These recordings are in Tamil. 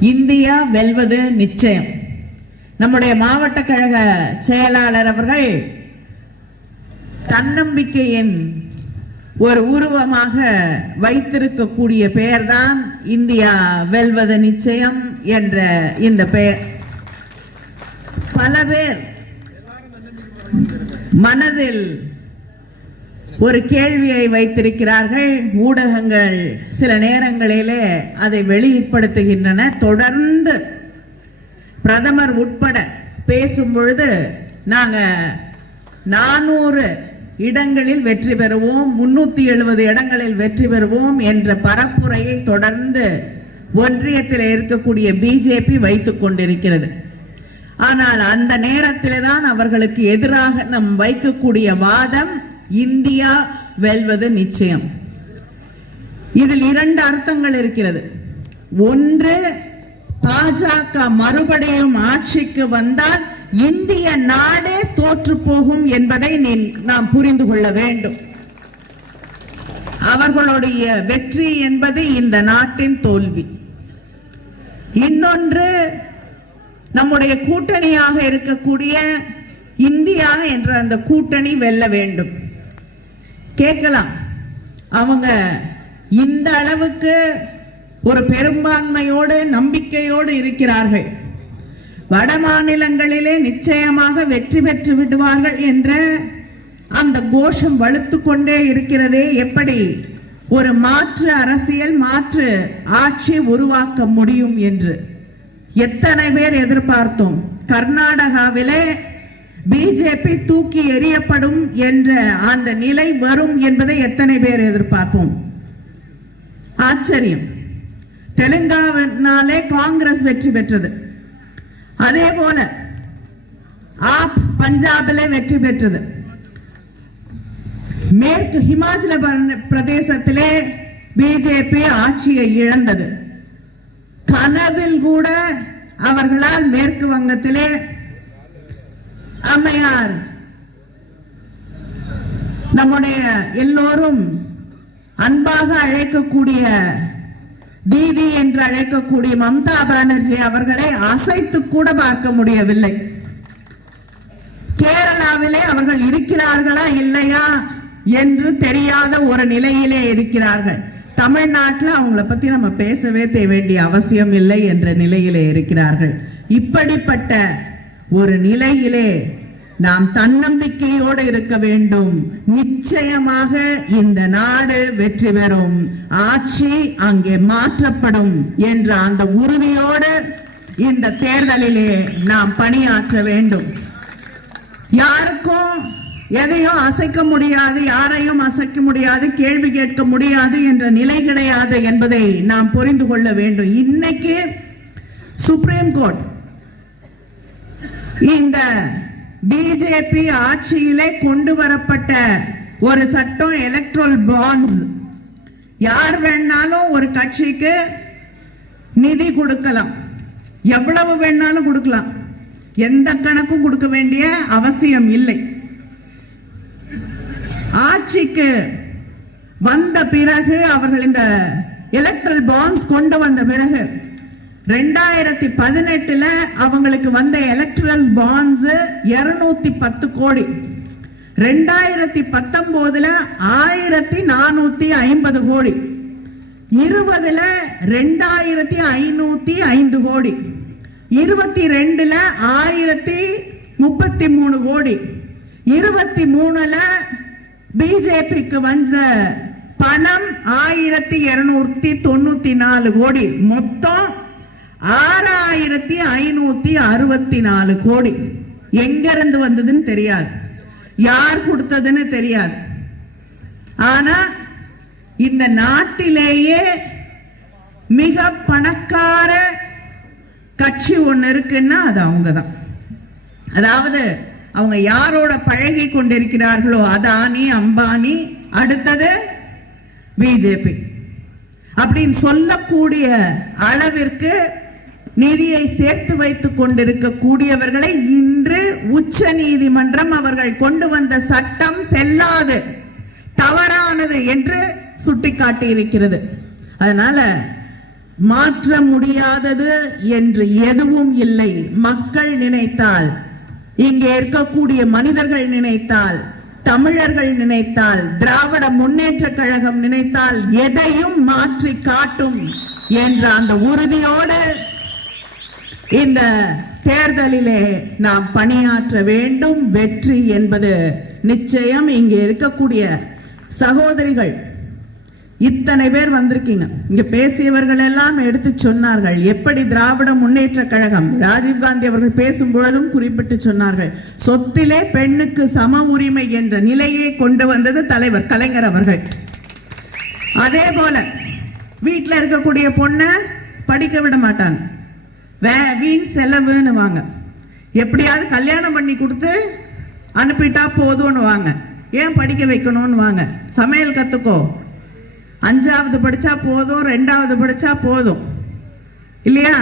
இந்தியா வெல்வது நிச்சயம். நம்முடைய மாவட்ட கழக செயலாளர் அவர்கள் தன்னம்பிக்கையின் ஒரு உருவமாக வைத்திருக்கக்கூடிய பெயர்தான் இந்தியா வெல்வது நிச்சயம் என்ற இந்த பெயர். பல பேர் மனதில் ஒரு கேள்வியை வைத்திருக்கிறார்கள் ஊடகங்கள் சில நேரங்களிலே அதை வெளிப்படுத்துகின்றன. தொடர்ந்து பிரதமர் உட்பட பேசும் பொழுது நானூறு இடங்களில் வெற்றி பெறுவோம் முன்னூத்தி எழுபது இடங்களில் வெற்றி பெறுவோம் என்ற பரப்புரையை தொடர்ந்து ஒன்றியத்தில் இருக்கக்கூடிய பிஜேபி வைத்துக் கொண்டிருக்கிறது. ஆனால் அந்த நேரத்தில்தான் அவர்களுக்கு எதிராக நம் வைக்கக்கூடிய வாதம் இந்தியா வெல்வது நிச்சயம். இதில் இரண்டு அர்த்தங்கள் இருக்கிறது. ஒன்று பாஜக மறுபடியும் ஆட்சிக்கு வந்தால் இந்திய நாடே தோற்று போகும் என்பதை நீ- நாம் புரிந்து கொள்ள வேண்டும். அவர்களுடைய வெற்றி என்பது இந்த நாட்டின் தோல்வி. இன்னொன்று நம்முடைய கூட்டணியாக இருக்கக்கூடிய இந்தியா என்ற அந்த கூட்டணி வெல்ல வேண்டும். கேட்கலாம். அவங்க இந்த அளவுக்கு ஒரு பெரும்பான்மையோடு நம்பிக்கையோடு இருக்கிறார்கள். வட மாநிலங்களிலே நிச்சயமாக வெற்றி பெற்று விடுவார்கள் என்ற அந்த கோஷம் வலுத்து கொண்டே இருக்கிறதே எப்படி ஒரு மாற்று அரசியல் மாற்று ஆட்சி உருவாக்க முடியும் என்று. எத்தனை பேர் எதிர்பார்த்தோம். கர்நாடகாவிலே பிஜேபி தூக்கி எறியப்படும் என்ற அந்த நிலை வரும் என்பதை எத்தனை பேர் எதிர்பார்ப்போம்? ஆச்சரியம். தெலுங்கானாலே காங்கிரஸ் வெற்றி பெற்றது. அதே போல ஆப் பஞ்சாபிலே வெற்றி பெற்றது. மேற்கு ஹிமாச்சல பிரதேசத்திலே பிஜேபி ஆட்சியை இழந்தது. கனவில் கூட அவர்களால் மேற்கு வங்கத்திலே அம்மையார் நம்முடைய எல்லோரும் அன்பாக அழைக்கக்கூடிய தீதி என்று அழைக்கக்கூடிய மம்தா பானர்ஜி அவர்களை அசைத்து கூட பார்க்க முடியவில்லை. கேரளாவிலே அவர்கள் இருக்கிறார்களா இல்லையா என்று தெரியாத ஒரு நிலையிலே இருக்கிறார்கள். தமிழ்நாட்டில் அவங்கள பத்தி நம்ம பேசவே வேண்டிய அவசியம் இல்லை என்ற நிலையிலே இருக்கிறார்கள். இப்படிப்பட்ட ஒரு நிலையிலே நாம் தன்னம்பிக்கையோடு இருக்க வேண்டும். நிச்சயமாக இந்த நாடு வெற்றி பெறும். ஆட்சி அங்கே மாற்றப்படும் என்ற அந்த உறுதியோடு இந்த தேர்தலிலே நாம் பணியாற்ற வேண்டும். யாருக்கும் எதையும் அசைக்க முடியாது யாரையும் அசைக்க முடியாது கேள்வி கேட்க முடியாது என்ற நிலை கிடையாது என்பதை நாம் புரிந்து கொள்ள வேண்டும். இன்னைக்கு சுப்ரீம் கோர்ட் இந்த பிஜேபி ஆட்சியிலே கொண்டு வரப்பட்ட ஒரு சட்டம் எலக்ட்ரல் பாண்ட்ஸ் யார் வேணாலும் ஒரு கட்சிக்கு நிதி கொடுக்கலாம். எவ்வளவு வேணாலும் கொடுக்கலாம். எந்த கணக்கும் கொடுக்க வேண்டிய அவசியம் இல்லை. ஆட்சிக்கு வந்த பிறகு அவர்கள் இந்த எலக்ட்ரல் பாண்ட்ஸ் கொண்டு வந்த பிறகு ரெண்டாயிரத்தி பதினெட்டுல அவங்களுக்கு வந்த எலக்ட்ரல் பாண்ட்ஸ் இருநூத்தி பத்து கோடி. ரெண்டாயிரத்தி பத்தொன்பதுல ஆயிரத்தி நானூத்தி ஐம்பது கோடி. இருபதுல ரெண்டாயிரத்தி ஐநூத்தி ஐந்து கோடி. இருபத்தி ரெண்டுல ஆயிரத்தி முப்பத்தி மூணு கோடி. இருபத்தி மூணுல பிஜேபிக்கு வந்த பணம் ஆயிரத்தி இருநூத்தி தொண்ணூத்தி நாலு கோடி. மொத்தம் ஆறாயிரத்தி ஐநூத்தி அறுபத்தி நாலு கோடி. எங்க இருந்து வந்ததுன்னு தெரியாது. யார் கொடுத்ததுன்னு தெரியாது. ஆனா இந்த நாட்டிலேயே மிக பணக்கார கட்சி ஒண்ணு இருக்குன்னா அது அவங்க தான் அதாவது அவங்க யாரோட பழகி கொண்டிருக்கிறார்களோ அதானி அம்பானி அடுத்தது பிஜேபி. அப்படின்னு சொல்லக்கூடிய அளவிற்கு நிதியை சேர்த்து வைத்துக் கொண்டிருக்கக்கூடியவர்களை இன்று உச்ச நீதிமன்றம் அவர்கள் கொண்டு வந்த சட்டம் செல்லாது தவறானது என்று சுட்டிக்காட்டி இருக்கிறது அதனால மாற்ற முடியாதது என்று எதுவும் இல்லை. மக்கள் நினைத்தால் இங்கே இருக்கக்கூடிய மனிதர்கள் நினைத்தால் தமிழர்கள் நினைத்தால் திராவிட முன்னேற்ற கழகம் நினைத்தால் எதையும் மாற்றி காட்டும் என்ற அந்த உறுதியோடு இந்த தேர்தலிலே நாம் பணியாற்ற வேண்டும். வெற்றி என்பது நிச்சயம். இங்கே இருக்கக்கூடிய சகோதரிகள் இத்தனை பேர் வந்திருக்கீங்க. இங்க பேசியவர்கள் எல்லாம் எடுத்து சொன்னார்கள். எப்படி திராவிட முன்னேற்ற கழகம் ராஜீவ்காந்தி அவர்கள் பேசும் பொழுதும் குறிப்பிட்டு சொன்னார்கள். சொத்திலே பெண்ணுக்கு சம உரிமை என்ற நிலையை கொண்டு வந்தது தலைவர் கலைஞர் அவர்கள். அதே போல வீட்டில் இருக்கக்கூடிய பொண்ணை படிக்க விட மாட்டாங்க. வே வீண் செலவுன்னு வாங்க எப்படியாவது கல்யாணம் பண்ணி கொடுத்து அனுப்பிட்டா போதும்னு வாங்க ஏன் படிக்க வைக்கணும்னு வாங்க சமையல் கற்றுக்கோ அஞ்சாவது படித்தா போதும் ரெண்டாவது படித்தா போதும். இல்லையா?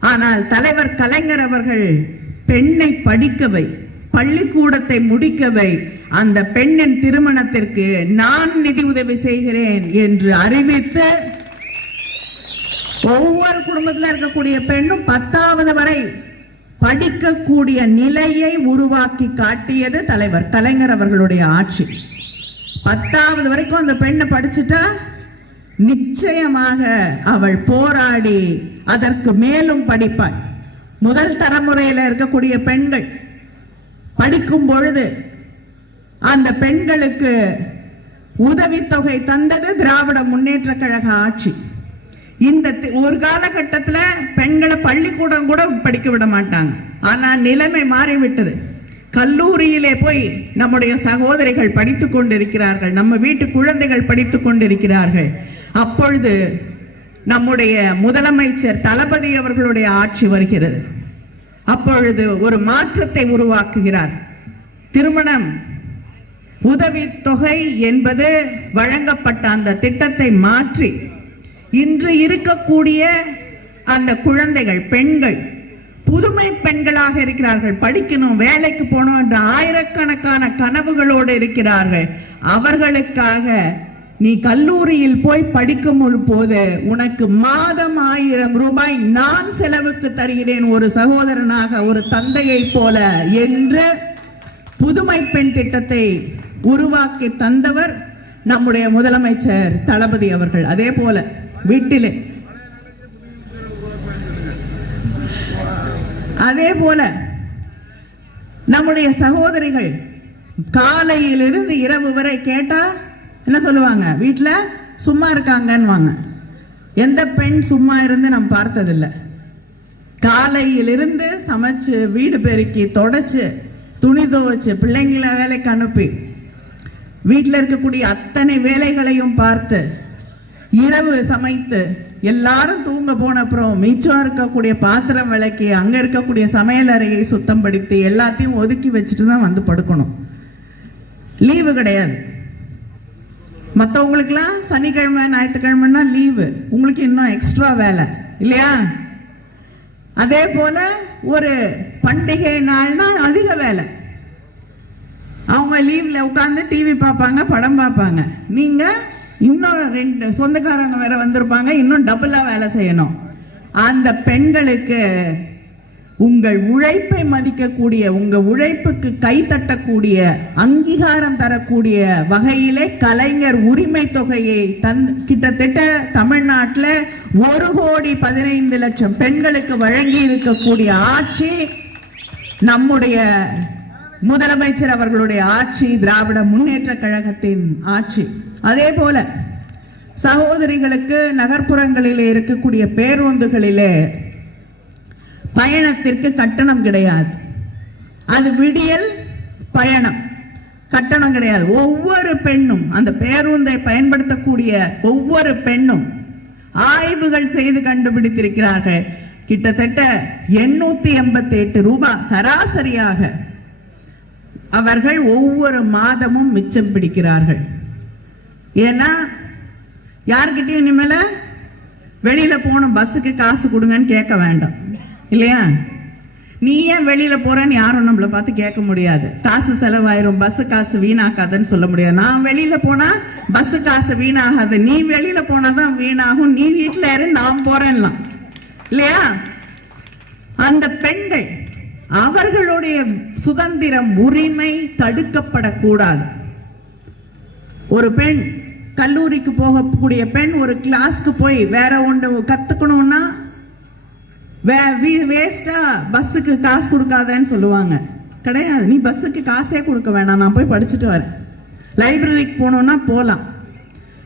ஆனால் தலைவர் கலைஞர் அவர்கள் பெண்ணை படிக்கவை பள்ளிக்கூடத்தை முடிக்கவை அந்த பெண்ணின் திருமணத்திற்கு நான் நிதி உதவி செய்கிறேன் என்று அறிவித்து ஒவ்வொரு குடும்பத்தில் இருக்கக்கூடிய பெண்ணும் பத்தாவது வரை படிக்கக்கூடிய நிலையை உருவாக்கி காட்டியது தலைவர் கலைஞர் அவர்களுடைய ஆட்சி. பத்தாவது வரைக்கும் அந்த பெண்ணை படிச்சுட்டா நிச்சயமாக அவள் போராடி அதற்கு மேலும் படிப்பாள். முதல் தலைமுறையில் இருக்கக்கூடிய பெண்கள் படிக்கும் பொழுது அந்த பெண்களுக்கு உதவித்தொகை தந்தது திராவிட முன்னேற்ற கழக ஆட்சி. இந்த தி- ஒரு காலகட்டத்தில் பெண்களை பள்ளிக்கூடம் கூட படிக்க விட மாட்டாங்க. ஆனால் நிலைமை மாறிவிட்டது. கல்லூரியிலே போய் நம்முடைய சகோதரிகள் படித்து கொண்டிருக்கிறார்கள். நம்ம வீட்டு குழந்தைகள் படித்து கொண்டிருக்கிறார்கள். அப்பொழுது நம்முடைய முதலமைச்சர் தளபதி அவர்களுடைய ஆட்சி வருகிறது. அப்பொழுது ஒரு மாற்றத்தை உருவாக்குகிறார். திருமணம் உதவித்தொகை என்பது வழங்கப்பட்ட அந்த திட்டத்தை மாற்றி இன்று இருக்கக்கூடிய அந்த குழந்தைகள் பெண்கள் புதுமை பெண்களாக இருக்கிறார்கள். படிக்கணும் வேலைக்கு போகணும் என்ற ஆயிரக்கணக்கான கனவுகளோடு இருக்கிறார்கள். அவர்களுக்காக நீ கல்லூரியில் போய் படிக்கும் போது உனக்கு மாதம் ஆயிரம் ரூபாய் நான் செலவுக்கு தருகிறேன் ஒரு சகோதரனாக ஒரு தந்தையைப் போல என்ற புதுமை பெண் திட்டத்தை உருவாக்கி தந்தவர் நம்முடைய முதலமைச்சர் தளபதி அவர்கள். அதே போல வீட்டிலே. அதே போல நம்முடைய சகோதரிகள் காலையிலிருந்து இரவு வரை கேட்டா என்ன சொல்லுவாங்க? வீட்டில் சும்மா இருக்காங்கன்னுவாங்க. எந்த பெண் சும்மா இருந்து நாம் பார்த்ததில்லை. காலையிலிருந்து சமைச்சு வீடு பெருக்கி தொடச்சு துணி துவைச்சு பிள்ளைங்களை வேலைக்கு அனுப்பி வீட்டில் இருக்கக்கூடிய அத்தனை வேலைகளையும் பார்த்து இரவு சமைத்து எல்லாரும் தூங்க போன அப்புறம் மிச்சம் இருக்கக்கூடிய பாத்திரம் விளக்கி அங்க இருக்கக்கூடிய சமையல் அறையை சுத்தம் படுத்தி எல்லாத்தையும் ஒதுக்கி வச்சுட்டு தான் வந்து படுக்கணும். லீவு கிடையாது. மற்றவங்களுக்குலாம் சனிக்கிழமை ஞாயிற்றுக்கிழமைன்னா லீவு. உங்களுக்கு இன்னும் எக்ஸ்ட்ரா வேலை. இல்லையா? அதே போல ஒரு பண்டிகை நாள்னா அதிக வேலை. அவங்க லீவில் உட்காந்து டிவி பார்ப்பாங்க படம் பார்ப்பாங்க. நீங்கள் இன்னும் ரெண்டு சொந்தக்காரங்க வேற வந்திருப்பாங்க இன்னும் டபுளா வேலை செய்யணும். அந்த பெண்களுக்கு உங்கள் உழைப்பை மதிக்கக்கூடிய உங்க உழைப்புக்கு கை தட்டக்கூடிய அங்கீகாரம் தரக்கூடிய வகையிலே கலைஞர் உரிமை தொகையை தந் கிட்டத்தட்ட தமிழ்நாட்டில் ஒரு கோடி பதினைந்து லட்சம் பெண்களுக்கு வழங்கி இருக்கக்கூடிய ஆட்சி நம்முடைய முதலமைச்சர் அவர்களுடைய ஆட்சி திராவிட முன்னேற்ற கழகத்தின் ஆட்சி. அதே போல சகோதரிகளுக்கு நகர்ப்புறங்களிலே இருக்கக்கூடிய பேருந்துகளிலே பயணத்திற்கு கட்டணம் கிடையாது. அது விடியல் பயணம். கட்டணம் கிடையாது. ஒவ்வொரு பெண்ணும் அந்த பேருந்தை பயன்படுத்தக்கூடிய ஒவ்வொரு பெண்ணும் ஆய்வுகள் செய்து கண்டுபிடித்திருக்கிறார்கள். கிட்டத்தட்ட எண்ணூத்தி எண்பத்தி எட்டு ரூபாய் சராசரியாக அவர்கள் ஒவ்வொரு மாதமும் மிச்சம் பிடிக்கிறார்கள். ஏன்னா யார்கிட்டையும் இனிமேல வெளியில போன பஸ்ஸுக்கு காசு கொடுங்கன்னு கேட்க வேண்டாம். இல்லையா? நீ ஏன் வெளியில போகிறேன்னு யாரும் நம்மளை பார்த்து கேட்க முடியாது. காசு செலவாயிரும் பஸ் காசு வீணாக்காதுன்னு சொல்ல முடியாது. நான் வெளியில போனா பஸ் காசு வீணாகாது. நீ வெளியில போனாதான் வீணாகும். நீ வீட்டுல யாரு நான் போறேன்லாம். இல்லையா? அந்த பெண்கள் அவர்களுடைய சுதந்திரம் உரிமை தடுக்கப்படக்கூடாது. ஒரு பெண் கல்லூரிக்கு போகக்கூடிய பெண் ஒரு கிளாஸ்க்கு போய் வேற ஒன்று கற்றுக்கணும்னா வே வேஸ்ட்டாக பஸ்ஸுக்கு காசு கொடுக்காதேன்னு சொல்லுவாங்க. கிடையாது. நீ பஸ்ஸுக்கு காசே கொடுக்க வேணாம். நான் போய் படிச்சுட்டு வரேன். லைப்ரரிக்கு போகணுன்னா போகலாம்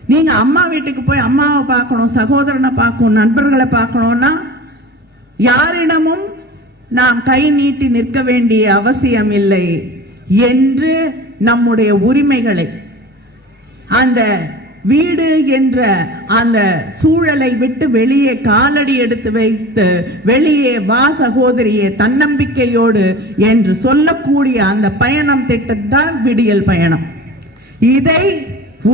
நீங்கள் அம்மா வீட்டுக்கு போய் அம்மாவை பார்க்கணும் சகோதரனை பார்க்கணும் நண்பர்களை பார்க்கணுன்னா யாரிடமும் நாம் கை நீட்டி நிற்க வேண்டிய அவசியம் இல்லை என்று நம்முடைய உரிமைகளை அந்த வீடு என்ற அந்த சூழலை விட்டு வெளியே காலடி எடுத்து வைத்து வெளியே வா சகோதரியே தன்னம்பிக்கையோடு என்று சொல்லக்கூடிய அந்த பயணம் திட்டத்தான் விடியல் பயணம். இதை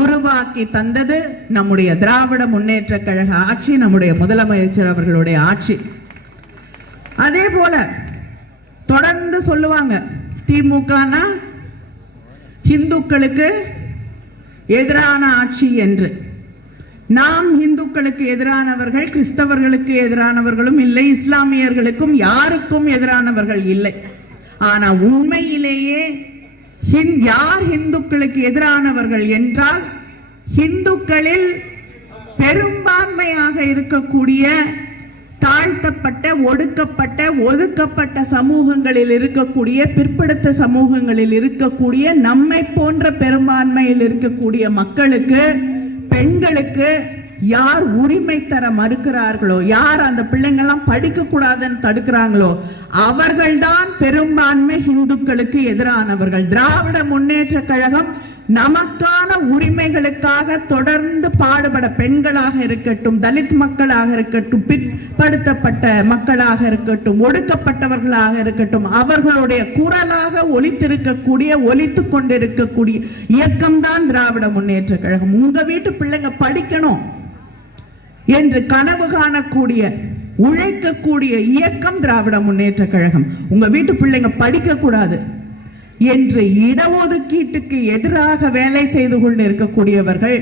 உருவாக்கி தந்தது நம்முடைய திராவிட முன்னேற்ற கழக ஆட்சி நம்முடைய முதலமைச்சர் அவர்களுடைய ஆட்சி. அதே போல தொடர்ந்து சொல்லுவாங்க திமுகனா இந்துக்களுக்கு எதிரான ஆட்சி என்று. நாம் இந்துக்களுக்கு எதிரானவர்கள் கிறிஸ்தவர்களுக்கு எதிரானவர்களும் இல்லை இஸ்லாமியர்களுக்கும் யாருக்கும் எதிரானவர்கள் இல்லை. ஆனா உண்மையிலேயே யார் இந்துக்களுக்கு எதிரானவர்கள் என்றால் இந்துக்களில் பெரும்பான்மையாக இருக்கக்கூடிய தாழ்த்தப்பட்ட ஒடுக்கப்பட்ட ஒதுக்கப்பட்ட சமூகங்களில் இருக்கக்கூடிய பிற்படுத்த சமூகங்களில் இருக்கக்கூடிய நம்மை போன்ற பெரும்பான்மையில் இருக்கக்கூடிய மக்களுக்கு பெண்களுக்கு யார் உரிமை தர மறுக்கிறார்களோ யார் அந்த பிள்ளைங்கள்லாம் படிக்க கூடாதுன்னு தடுக்கிறாங்களோ அவர்கள்தான் பெரும்பான்மை இந்துக்களுக்கு எதிரானவர்கள். திராவிட முன்னேற்ற கழகம் நமக்கான உரிமைகளுக்காக தொடர்ந்து பாடுபட பெண்களாக இருக்கட்டும் தலித் மக்களாக இருக்கட்டும் பிற்படுத்தப்பட்ட மக்களாக இருக்கட்டும் ஒடுக்கப்பட்டவர்களாக இருக்கட்டும் அவர்களுடைய குரலாக ஒலித்திருக்கக்கூடிய ஒலித்து கொண்டிருக்கக்கூடிய இயக்கம்தான் திராவிட முன்னேற்ற கழகம். உங்க வீட்டு பிள்ளைங்க படிக்கணும் என்று கனவு காணக்கூடிய உழைக்கக்கூடிய இயக்கம் திராவிட முன்னேற்ற கழகம். உங்க வீட்டு பிள்ளைங்க படிக்க கூடாது. என்று இடஒதுக்கீட்டுக்கு எதிராக வேலை செய்து கொண்டு இருக்கக்கூடியவர்கள்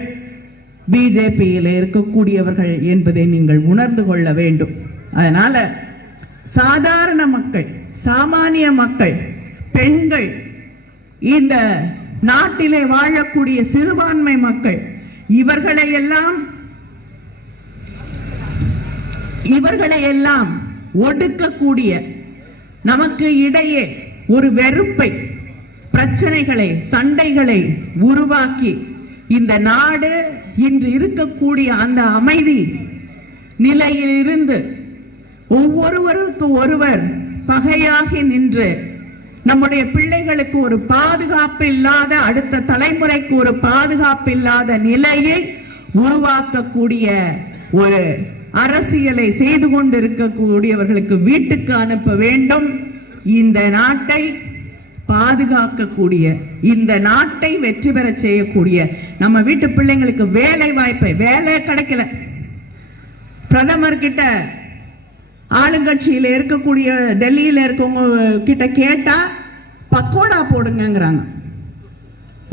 பிஜேபியில் இருக்கக்கூடியவர்கள் என்பதை நீங்கள் உணர்ந்து கொள்ள வேண்டும். அதனால சாதாரண மக்கள் சாமானிய மக்கள் பெண்கள் இந்த நாட்டிலே வாழக்கூடிய சிறுபான்மை மக்கள் இவர்களை எல்லாம் இவர்களை எல்லாம் ஒடுக்கக்கூடிய நமக்கு இடையே ஒரு வெறுப்பை பிரச்சனைகளை சண்டைகளை உருவாக்கி இந்த நாடு இன்று இருக்கக்கூடிய அந்த அமைதி நிலையில் இருந்து ஒவ்வொருவருக்கு ஒருவர் பகையாகி நின்று நம்முடைய பிள்ளைகளுக்கு ஒரு பாதுகாப்பு இல்லாத அடுத்த தலைமுறைக்கு ஒரு பாதுகாப்பு இல்லாத நிலையை உருவாக்கக்கூடிய ஒரு அரசியலை செய்து கொண்டிருக்கக்கூடியவர்களுக்கு வீட்டுக்கு அனுப்ப வேண்டும். இந்த நாட்டை பாதுகாக்கக்கூடிய இந்த நாட்டை வெற்றி பெற செய்யக்கூடிய நம்ம வீட்டு பிள்ளைங்களுக்கு வேலை வாய்ப்பை வேலை கிடைக்கல. பிரதமர் கிட்ட ஆளுங்கட்சியில் இருக்கக்கூடிய டெல்லியில் இருக்கவங்க கிட்ட கேட்டா பக்கோடா போடுங்கங்கிறாங்க.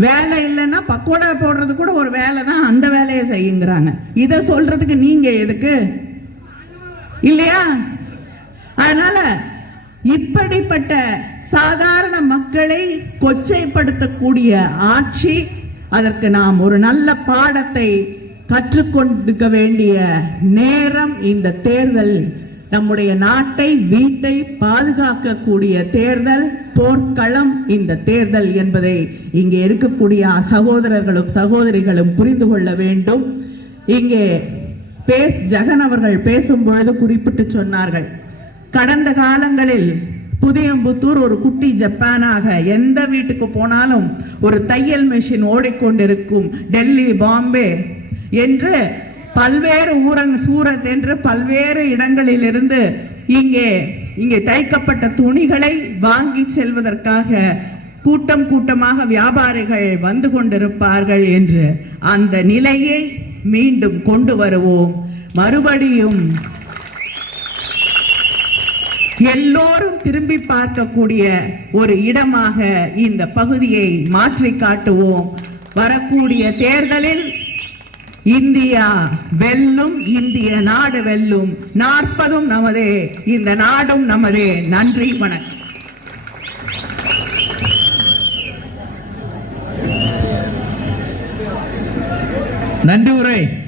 வேலை இல்லைன்னா பக்கோடா போடுறது கூட ஒரு வேலை தான் அந்த வேலையை செய்யுங்கிறாங்க. இதை சொல்றதுக்கு நீங்க எதுக்கு? இல்லையா? அதனால இப்படிப்பட்ட சாதாரண மக்களை கொச்சைப்படுத்தக்கூடிய ஆட்சி அதற்கு நாம் ஒரு நல்ல பாடத்தை கற்றுக்கொண்டிருக்க வேண்டிய நேரம் இந்த தேர்தல். நம்முடைய நாட்டை வீட்டை பாதுகாக்கக்கூடிய தேர்தல் போர்க்களம் இந்த தேர்தல் என்பதை இங்கே இருக்கக்கூடிய சகோதரர்களும் சகோதரிகளும் புரிந்து கொள்ள வேண்டும். இங்கே பேஸ் ஜெகன் அவர்கள் பேசும் பொழுது குறிப்பிட்டு சொன்னார்கள் கடந்த காலங்களில் புதியம்புத்தூர் ஒரு குட்டி ஜப்பானாக எந்த வீட்டுக்கு போனாலும் ஒரு தையல் மெஷின் ஓடிக்கொண்டிருக்கும் டெல்லி பாம்பே என்று பல்வேறு ஊரங் சூரத் என்று பல்வேறு இடங்களிலிருந்து இங்கே இங்கே தைக்கப்பட்ட துணிகளை வாங்கி செல்வதற்காக கூட்டம் கூட்டமாக வியாபாரிகள் வந்து கொண்டிருப்பார்கள் என்று அந்த நிலையை மீண்டும் கொண்டு வருவோம். மறுபடியும் எல்லோரும் திரும்பி பார்க்கக்கூடிய ஒரு இடமாக இந்த பகுதியை மாற்றி காட்டுவோம். வரக்கூடிய தேர்தலில் இந்தியா வெல்லும் இந்திய நாடு வெல்லும். நாற்பதும் நமதே இந்த நாடும் நமதே. நன்றி வணக்கம். நன்றி உரை.